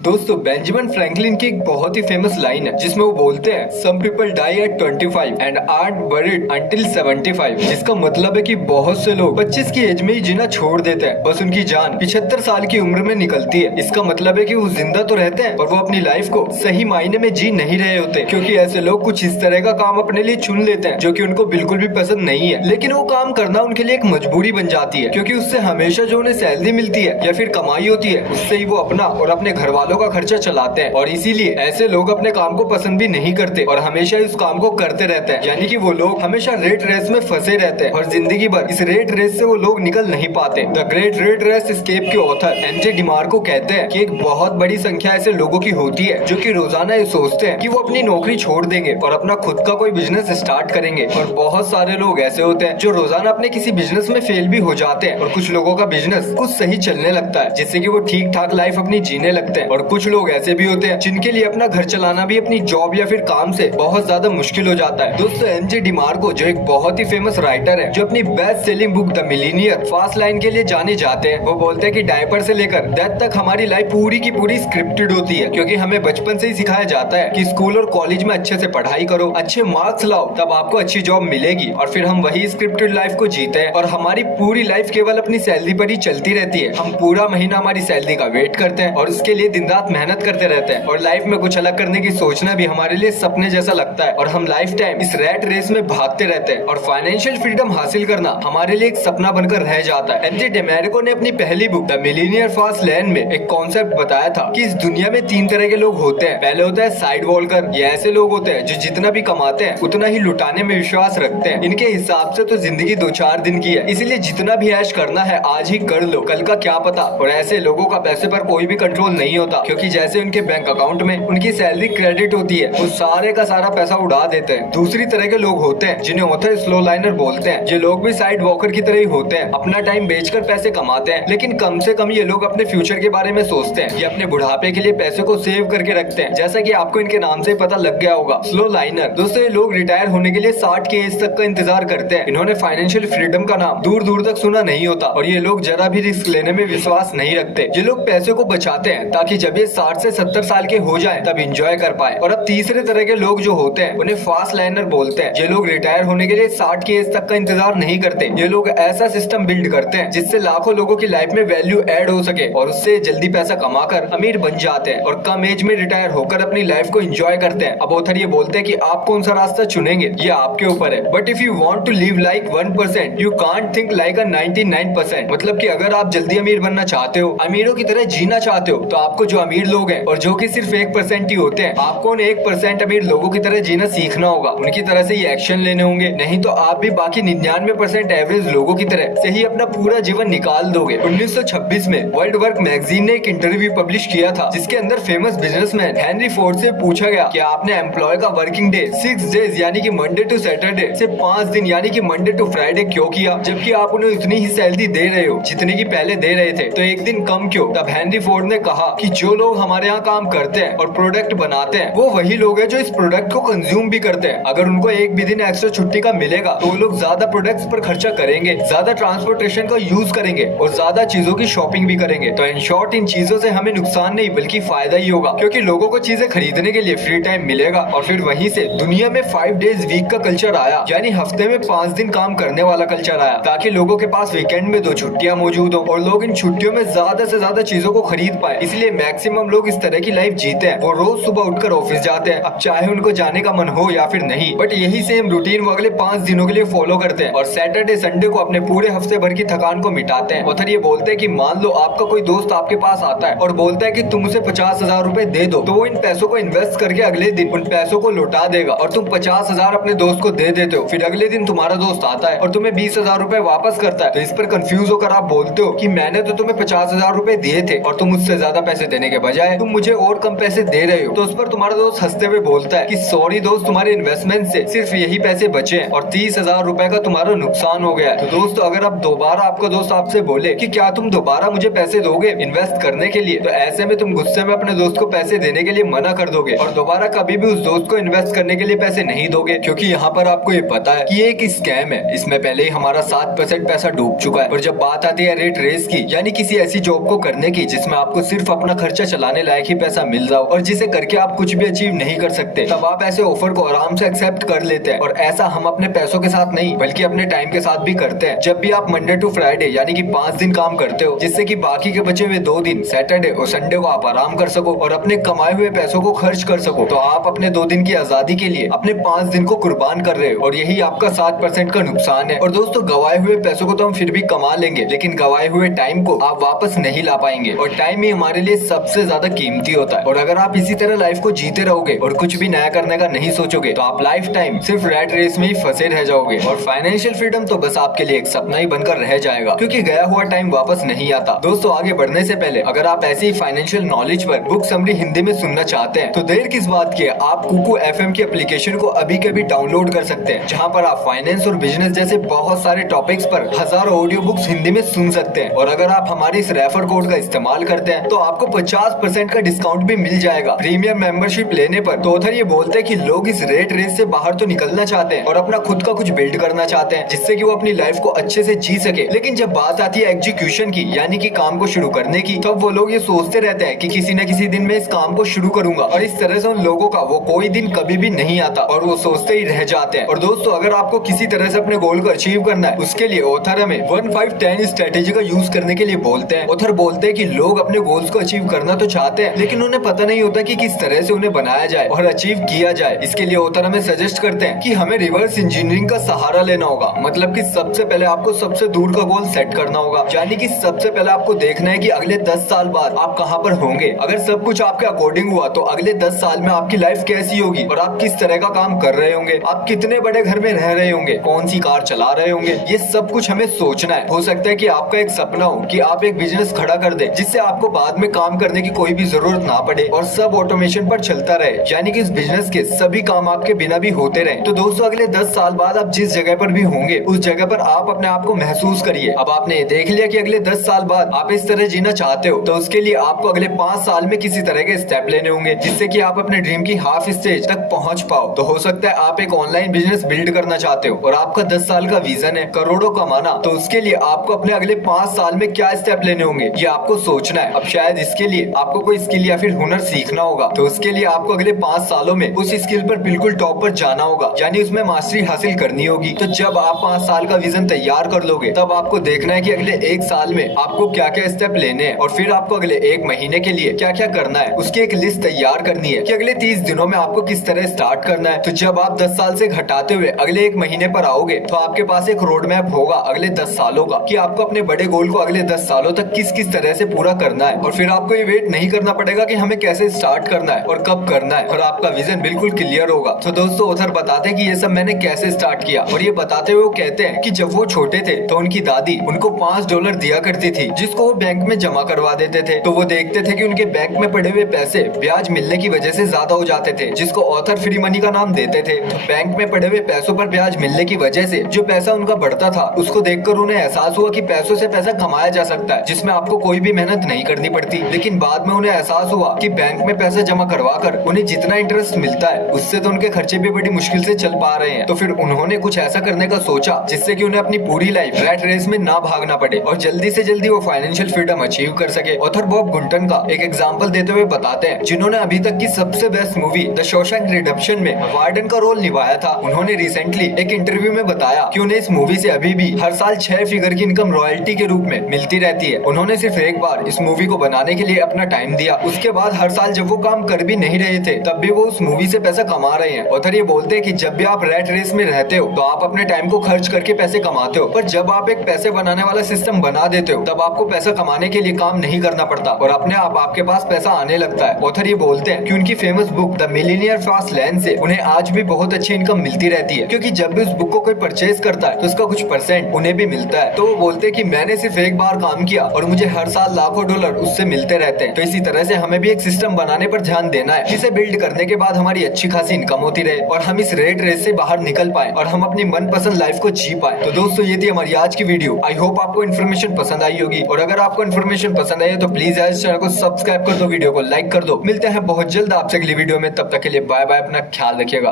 दोस्तों Benjamin Franklin की एक बहुत ही फेमस लाइन है जिसमें वो बोलते हैं some people die at 25 and art buried until 75, जिसका मतलब है कि बहुत से लोग 25 की एज में ही जीना छोड़ देते हैं, बस उनकी जान 75 साल की उम्र में निकलती है। इसका मतलब है कि वो जिंदा तो रहते हैं पर वो अपनी लाइफ को सही मायने में जी नहीं रहे होते, क्योंकि ऐसे लोग कुछ इस तरह का काम अपने लिए चुन लेते हैं जो कि उनको बिल्कुल भी पसंद नहीं है, लेकिन वो काम करना उनके लिए एक मजबूरी बन जाती है, क्योंकि उससे हमेशा जो उन्हें सैलरी मिलती है या फिर कमाई होती है उससे ही वो अपना और अपने घर वालों का खर्चा चलाते हैं। और इसीलिए ऐसे लोग अपने काम को पसंद भी नहीं करते और हमेशा इस काम को करते रहते हैं, यानी कि वो लोग हमेशा रेट रेस में फंसे रहते हैं और जिंदगी भर इस रेट रेस से वो लोग निकल नहीं पाते। The great rat race escape के ऑथर एनजे डिमार्को कहते हैं कि एक बहुत बड़ी संख्या ऐसे लोगों की होती है जो कि रोजाना ये सोचते हैं कि वो अपनी नौकरी छोड़ देंगे और अपना खुद का कोई बिजनेस स्टार्ट करेंगे, और बहुत सारे लोग ऐसे होते हैं जो रोजाना अपने किसी बिजनेस में फेल भी हो जाते हैं, और कुछ लोगों का बिजनेस कुछ सही चलने लगता है जिससे कि वो ठीक ठाक लाइफ अपनी जीने लगते हैं, और कुछ लोग ऐसे भी होते हैं जिनके लिए अपना घर चलाना भी अपनी जॉब या फिर काम से बहुत ज्यादा मुश्किल हो जाता है। दोस्तों एनजे डिमार्को जो एक बहुत ही फेमस राइटर है जो अपनी best selling book the millionaire fast line के लिए जाने जाते हैं, वो बोलते हैं कि डायपर से लेकर डेथ तक हमारी लाइफ पूरी की पूरी स्क्रिप्टेड होती है, क्योंकि हमें बचपन से ही सिखाया जाता है कि स्कूल और कॉलेज में अच्छे से पढ़ाई करो, अच्छे मार्क्स लाओ, तब आपको अच्छी जॉब मिलेगी, और फिर हम वही स्क्रिप्टेड लाइफ को जीते हैं और हमारी पूरी लाइफ केवल अपनी सैलरी पर ही चलती रहती है। हम पूरा महीना हमारी सैलरी का वेट करते हैं और उसके लिए दिन रात मेहनत करते रहते हैं, और लाइफ में कुछ अलग करने की सोचना भी हमारे लिए सपने जैसा लगता है, और हम लाइफ टाइम इस रैट रेस में भागते रहते हैं, और फाइनेंशियल फ्रीडम हासिल करना हमारे लिए एक सपना बनकर रह जाता है। एनजे डिमार्को ने अपनी पहली book the millionaire fast line में एक कॉन्सेप्ट बताया था कि इस दुनिया में 3 तरह के लोग होते हैं। पहले होता है साइड वॉल्कर, ये ऐसे लोग होते हैं जो जितना भी कमाते हैं उतना ही लुटाने में विश्वास रखते हैं। इनके हिसाब से तो जिंदगी 2-4 दिन की है, इसीलिए जितना भी ऐश करना है आज ही कर लो, कल का क्या पता। और ऐसे लोगों का पैसे पर कोई भी कंट्रोल नहीं होता, क्योंकि जैसे उनके बैंक अकाउंट में उनकी सैलरी क्रेडिट होती है वो सारे का सारा पैसा उड़ा देते हैं। दूसरी तरह के लोग होते हैं जिन्हें ऑथर स्लो लाइनर बोलते हैं। ये लोग भी साइड वॉकर की तरह ही होते हैं, अपना टाइम बेचकर पैसे कमाते हैं, लेकिन कम से कम ये लोग अपने फ्यूचर के बारे में सोचते हैं। ये अपने बुढ़ापे के लिए पैसे को सेव करके रखते हैं, जैसा कि आपको इनके नाम से पता लग गया होगा, स्लो लाइनर। दोस्तों ये लोग रिटायर होने के लिए 60 की एज तक का इंतजार करते हैं। इन्होंने फाइनेंशियल फ्रीडम का नाम दूर दूर तक सुना नहीं होता, और ये लोग जरा भी रिस्क लेने में विश्वास नहीं रखते। ये लोग पैसे को बचाते हैं ताकि जब ये 60 से 70 साल के हो जाए तब इंजॉय कर पाए। और अब तीसरे तरह के लोग जो होते हैं उन्हें फास्ट लाइनर बोलते हैं। ये लोग रिटायर होने के लिए 60 की एज तक का इंतजार नहीं करते। ये लोग ऐसा सिस्टम बिल्ड करते हैं जिससे लाखों लोगों की लाइफ में वैल्यू ऐड हो सके और उससे जल्दी पैसा कमाकर अमीर बन जाते हैं और कम एज में रिटायर होकर अपनी लाइफ को एंजॉय करते हैं। अब ऑथर ये बोलते हैं कि आप कौन सा रास्ता चुनेंगे ये आपके ऊपर है, but if you want to live like 1% you can't think like अ 99%। मतलब कि अगर आप जल्दी अमीर बनना चाहते हो, अमीरों की तरह जीना चाहते हो, तो आपको जो अमीर लोग हैं और जो कि सिर्फ 1% ही होते हैं, आपको उन 1% अमीर लोगों की तरह जीना सीखना होगा, उनकी तरह से ही एक्शन लेने होंगे, नहीं तो आप भी बाकी 99% एवरेज लोगों की तरह से ही अपना पूरा जीवन निकाल दोगे। 1926 में वर्ल्ड वर्क मैगजीन ने एक इंटरव्यू पब्लिश किया था जिसके अंदर फेमस बिजनेसमैन हेनरी फोर्ड से पूछा गया कि आपने एम्प्लॉय का वर्किंग डे 6 डेज यानी कि मंडे टू सैटरडे से 5 दिन यानी कि मंडे टू फ्राइडे क्यों किया, जबकि आप उन्हें उतनी ही सैलरी दे रहे हो जितनी की पहले दे रहे थे, तो एक दिन कम क्यों। तब हेनरी फोर्ड ने कहा कि जो लोग हमारे यहाँ काम करते हैं और प्रोडक्ट बनाते हैं वो वही लोग हैं जो इस प्रोडक्ट को कंज्यूम भी करते हैं। अगर उनको एक भी दिन एक्स्ट्रा छुट्टी का मिलेगा तो वो लोग ज्यादा प्रोडक्ट्स पर खर्चा करेंगे, ज्यादा ट्रांसपोर्टेशन का यूज करेंगे और ज्यादा चीजों की शॉपिंग भी करेंगे। तो इन शॉर्ट इन चीजों से हमें नुकसान नहीं बल्कि फायदा ही होगा, क्योंकि लोगों को चीजें खरीदने के लिए फ्री टाइम मिलेगा। और फिर वहीं से दुनिया में 5 डेज वीक का कल्चर आया, यानी हफ्ते में 5 दिन काम करने वाला कल्चर आया, ताकि लोगों के पास वीकेंड में 2 छुट्टियां मौजूद हो और लोग इन छुट्टियों में ज्यादा से ज्यादा चीजों को खरीद पाए। इसलिए मैक्सिमम लोग इस तरह की लाइफ जीते हैं। वो रोज सुबह उठकर ऑफिस जाते हैं, अब चाहे उनको जाने का मन हो या फिर नहीं, बट यही सेम रूटीन वो अगले 5 दिनों के लिए फॉलो करते हैं और सैटरडे संडे को अपने पूरे हफ्ते भर की थकान को मिटाते हैं। ऑथर ये बोलते हैं कि मान लो आपका कोई दोस्त आपके पास आता है और बोलता है कि तुम उसे 50,000 रुपए दे दो, तो वो इन पैसों को इन्वेस्ट करके अगले दिन उन पैसों को लौटा देगा, और तुम 50,000 अपने दोस्त को दे देते हो। फिर अगले दिन तुम्हारा दोस्त आता है और तुम्हें 20,000 रुपए वापस करता है, तो इस पर कंफ्यूज होकर आप बोलते हो कि मैंने तो तुम्हें 50,000 रुपए दिए थे और तुम मुझसे ज्यादा पैसे देने के बजाय तुम मुझे और कम पैसे दे रहे हो। तो उस पर तुम्हारा दोस्त हंसते हुए बोलता है कि सॉरी दोस्त, तुम्हारे इन्वेस्टमेंट से सिर्फ यही पैसे बचे हैं और 30,000 रुपए का तुम्हारा नुकसान हो गया है। तो दोस्तों अगर अब दोबारा आपका दोस्त आपसे बोले कि क्या तुम दोबारा मुझे पैसे दोगे इन्वेस्ट करने के लिए, तो ऐसे में तुम गुस्से में अपने दोस्त को पैसे देने के लिए मना कर दोगे और दोबारा कभी भी उस दोस्त को इन्वेस्ट करने के लिए पैसे नहीं दोगे, क्योंकि यहाँ पर आपको ये पता है कि ये एक स्कैम है, इसमें पहले ही हमारा 7% पैसा डूब चुका है। और जब बात आती है रेट रेस की, यानी किसी ऐसी जॉब को करने की जिसमें आपको सिर्फ अपना खर्च खर्चा चलाने लायक ही पैसा मिल जाओ और जिसे करके आप कुछ भी अचीव नहीं कर सकते, तब आप ऐसे ऑफर को आराम से एक्सेप्ट कर लेते हैं। और ऐसा हम अपने पैसों के साथ नहीं बल्कि अपने टाइम के साथ भी करते हैं। जब भी आप मंडे टू फ्राइडे यानी कि 5 दिन काम करते हो, जिससे कि बाकी के बचे हुए 2 दिन सैटरडे और संडे को आप आराम कर सको और अपने कमाए हुए पैसों को खर्च कर सको, तो आप अपने 2 दिन की आजादी के लिए अपने 5 दिन को कुर्बान कर रहे हो और यही आपका 7% का नुकसान है। और दोस्तों, गवाए हुए पैसों को तो हम फिर भी कमा लेंगे, लेकिन गवाए हुए टाइम को आप वापस नहीं ला पाएंगे और टाइम ही हमारे लिए सबसे ज्यादा कीमती होता है। और अगर आप इसी तरह लाइफ को जीते रहोगे और कुछ भी नया करने का नहीं सोचोगे, तो आप लाइफ टाइम सिर्फ रैट रेस में ही फंसे रह जाओगे और फाइनेंशियल फ्रीडम तो बस आपके लिए एक सपना ही बनकर रह जाएगा, क्योंकि गया हुआ टाइम वापस नहीं आता। दोस्तों, आगे बढ़ने से पहले अगर आप ऐसी ही फाइनेंशियल नॉलेज पर बुक समरी हिंदी में सुनना चाहते हैं, तो देर किस बात की है, आप कुकू FM की एप्लीकेशन को अभी के अभी डाउनलोड कर सकते हैं, जहां पर आप फाइनेंस और बिजनेस जैसे बहुत सारे टॉपिक्स पर हजारों ऑडियो बुक्स हिंदी में सुन सकते हैं। और अगर आप हमारे इस रेफर कोड का इस्तेमाल करते हैं, तो आपको 50% का डिस्काउंट भी मिल जाएगा प्रीमियम मेंबरशिप लेने पर। तो उधर ये बोलते हैं कि लोग इस रेट रेस से बाहर तो निकलना चाहते हैं और अपना खुद का कुछ बिल्ड करना चाहते हैं, जिससे कि वो अपनी लाइफ को अच्छे से जी सके, लेकिन जब बात आती है एग्जीक्यूशन की, यानी कि काम को शुरू करने की, तब वो लोग ये सोचते रहते हैं कि किसी न किसी दिन मैं इस काम को शुरू करूंगा, और इस तरह से उन लोगों का वो कोई दिन कभी भी नहीं आता और वो सोचते ही रह जाते हैं। और दोस्तों, अगर आपको किसी तरह से अपने गोल को अचीव करना है, उसके लिए ऑथर हमें 1-5-10 स्ट्रेटेजी का यूज करने के लिए बोलते हैं। ऑथर बोलते हैं कि लोग अपने गोल्स को अचीव करना तो चाहते हैं, लेकिन उन्हें पता नहीं होता कि किस तरह से उन्हें बनाया जाए और अचीव किया जाए। इसके लिए ऑथर हमें सजेस्ट करते हैं कि हमें रिवर्स इंजीनियरिंग का सहारा लेना होगा। मतलब कि सबसे पहले आपको सबसे दूर का गोल सेट करना होगा, यानी कि सबसे पहले आपको देखना है कि अगले 10 साल बाद आप कहां पर होंगे। अगर सब कुछ आपके अकॉर्डिंग हुआ, तो अगले 10 साल में आपकी लाइफ कैसी होगी और आप किस तरह का काम कर रहे होंगे, आप कितने बड़े घर में रह रहे होंगे, कौन सी कार चला रहे होंगे, ये सब कुछ हमें सोचना है। हो सकता है कि आपका एक सपना हो कि आप एक बिजनेस खड़ा कर दे, जिससे आपको बाद में काम करने की कोई भी जरूरत ना पड़े और सब ऑटोमेशन पर चलता रहे, यानी कि इस बिजनेस के सभी काम आपके बिना भी होते रहे। तो दोस्तों, अगले 10 साल बाद आप जिस जगह पर भी होंगे, उस जगह पर आप अपने आप को महसूस करिए। अब आपने देख लिया कि अगले 10 साल बाद आप इस तरह जीना चाहते हो, तो उसके लिए आपको अगले 5 साल में किसी तरह के स्टेप लेने होंगे, जिससे कि आप अपने ड्रीम की हाफ स्टेज तक पहुंच पाओ। तो हो सकता है आप एक ऑनलाइन बिजनेस बिल्ड करना चाहते हो और आपका 10 साल का विजन है करोड़ों कमाना, तो उसके लिए आपको अपने अगले 5 साल में क्या स्टेप लेने होंगे, ये आपको सोचना है। अब शायद इसके लिए आपको कोई स्किल या फिर हुनर सीखना होगा, तो उसके लिए आपको अगले 5 सालों में उस स्किल पर बिल्कुल टॉप पर जाना होगा, यानी उसमें मास्टरी हासिल करनी होगी। तो जब आप 5 साल का विजन तैयार कर लोगे, तब आपको देखना है कि अगले 1 साल में आपको क्या क्या स्टेप लेने हैं और फिर आपको अगले 1 महीने के लिए क्या क्या करना है, उसकी एक लिस्ट तैयार करनी है कि अगले 30 दिनों में आपको किस तरह स्टार्ट करना है। तो जब आप 10 साल से घटाते हुए अगले 1 महीने पर आओगे, तो आपके पास एक रोड मैप होगा अगले 10 सालों का कि आपको अपने बड़े गोल को अगले 10 सालों तक किस किस तरह से पूरा करना है। और फिर आपको ये वेट नहीं करना पड़ेगा कि हमें कैसे स्टार्ट करना है और कब करना है, और आपका विजन बिल्कुल क्लियर होगा। तो दोस्तों, ऑथर बताते हैं कि ये सब मैंने कैसे स्टार्ट किया, और ये बताते हुए वो कहते हैं कि जब वो छोटे थे, तो उनकी दादी उनको $5 दिया करती थी, जिसको वो बैंक में जमा करवा देते थे। तो वो देखते थे कि उनके बैंक में पड़े हुए पैसे ब्याज मिलने की वजह से ज्यादा हो जाते थे, जिसको ऑथर फ्री मनी का नाम देते थे। तो बैंक में पड़े हुए पैसों पर ब्याज मिलने की वजह से जो पैसा उनका बढ़ता था, उसको देखकर उन्हें एहसास हुआ कि पैसों से पैसा कमाया जा सकता है, जिसमें आपको कोई भी मेहनत नहीं करनी पड़ती। लेकिन बाद में उन्हें एहसास हुआ कि बैंक में पैसा जमा करवा कर उन्हें जितना इंटरेस्ट मिलता है, उससे तो उनके खर्चे भी बड़ी मुश्किल से चल पा रहे हैं। तो फिर उन्होंने कुछ ऐसा करने का सोचा जिससे कि उन्हें अपनी पूरी लाइफ रैट रेस में ना भागना पड़े और जल्दी से जल्दी वो फाइनेंशियल फ्रीडम अचीव कर सके। ऑथर बॉब गुंटन का एक एग्जांपल देते हुए बताते हैं, जिन्होंने अभी तक की सबसे best movie the Shawshank redemption में वार्डन का रोल निभाया था। उन्होंने रिसेंटली एक इंटरव्यू में बताया कि उन्हें इस मूवी से अभी भी हर साल 6 फिगर की इनकम रॉयल्टी के रूप में मिलती रहती है। उन्होंने सिर्फ एक बार इस मूवी को बनाने के लिए अपना टाइम दिया, उसके बाद हर साल जब वो काम कर भी नहीं रहे थे, तब भी वो उस मूवी से पैसा कमा रहे हैं। ऑथर ये बोलते हैं कि जब भी आप रैट रेस में रहते हो, तो आप अपने टाइम को खर्च करके पैसे कमाते हो, पर जब आप एक पैसे बनाने वाला सिस्टम बना देते हो, तब आपको पैसा कमाने के लिए काम नहीं करना पड़ता और अपने आप आपके पास पैसा आने लगता है। ऑथर ये बोलते हैं कि उनकी famous book the millionaire fast land से उन्हें आज भी बहुत अच्छी इनकम मिलती रहती है, क्योंकि जब भी उस बुक को कोई परचेज करता है, तो उसका कुछ % उन्हें भी मिलता है। तो वो बोलते हैं कि मैंने सिर्फ एक बार काम किया और मुझे हर साल लाखों डॉलर उससे मिलते रहते हैं। तो इसी तरह से हमें भी एक सिस्टम बनाने पर ध्यान देना है, जिसे बिल्ड करने के बाद हमारी अच्छी खासी इनकम होती रहे और हम इस रेट रेस से बाहर निकल पाए और हम अपनी मनपसंद लाइफ को जी पाए। तो दोस्तों, ये थी हमारी आज की वीडियो। आई होप आपको इन्फॉर्मेशन पसंद आई होगी, और अगर आपको इन्फॉर्मेशन पसंद आई है तो प्लीज इस चैनल को सब्सक्राइब कर दो, वीडियो को लाइक कर दो। मिलते हैं बहुत जल्द आपसे अगली वीडियो में, तब तक के लिए बाय बाय, अपना ख्याल रखिएगा।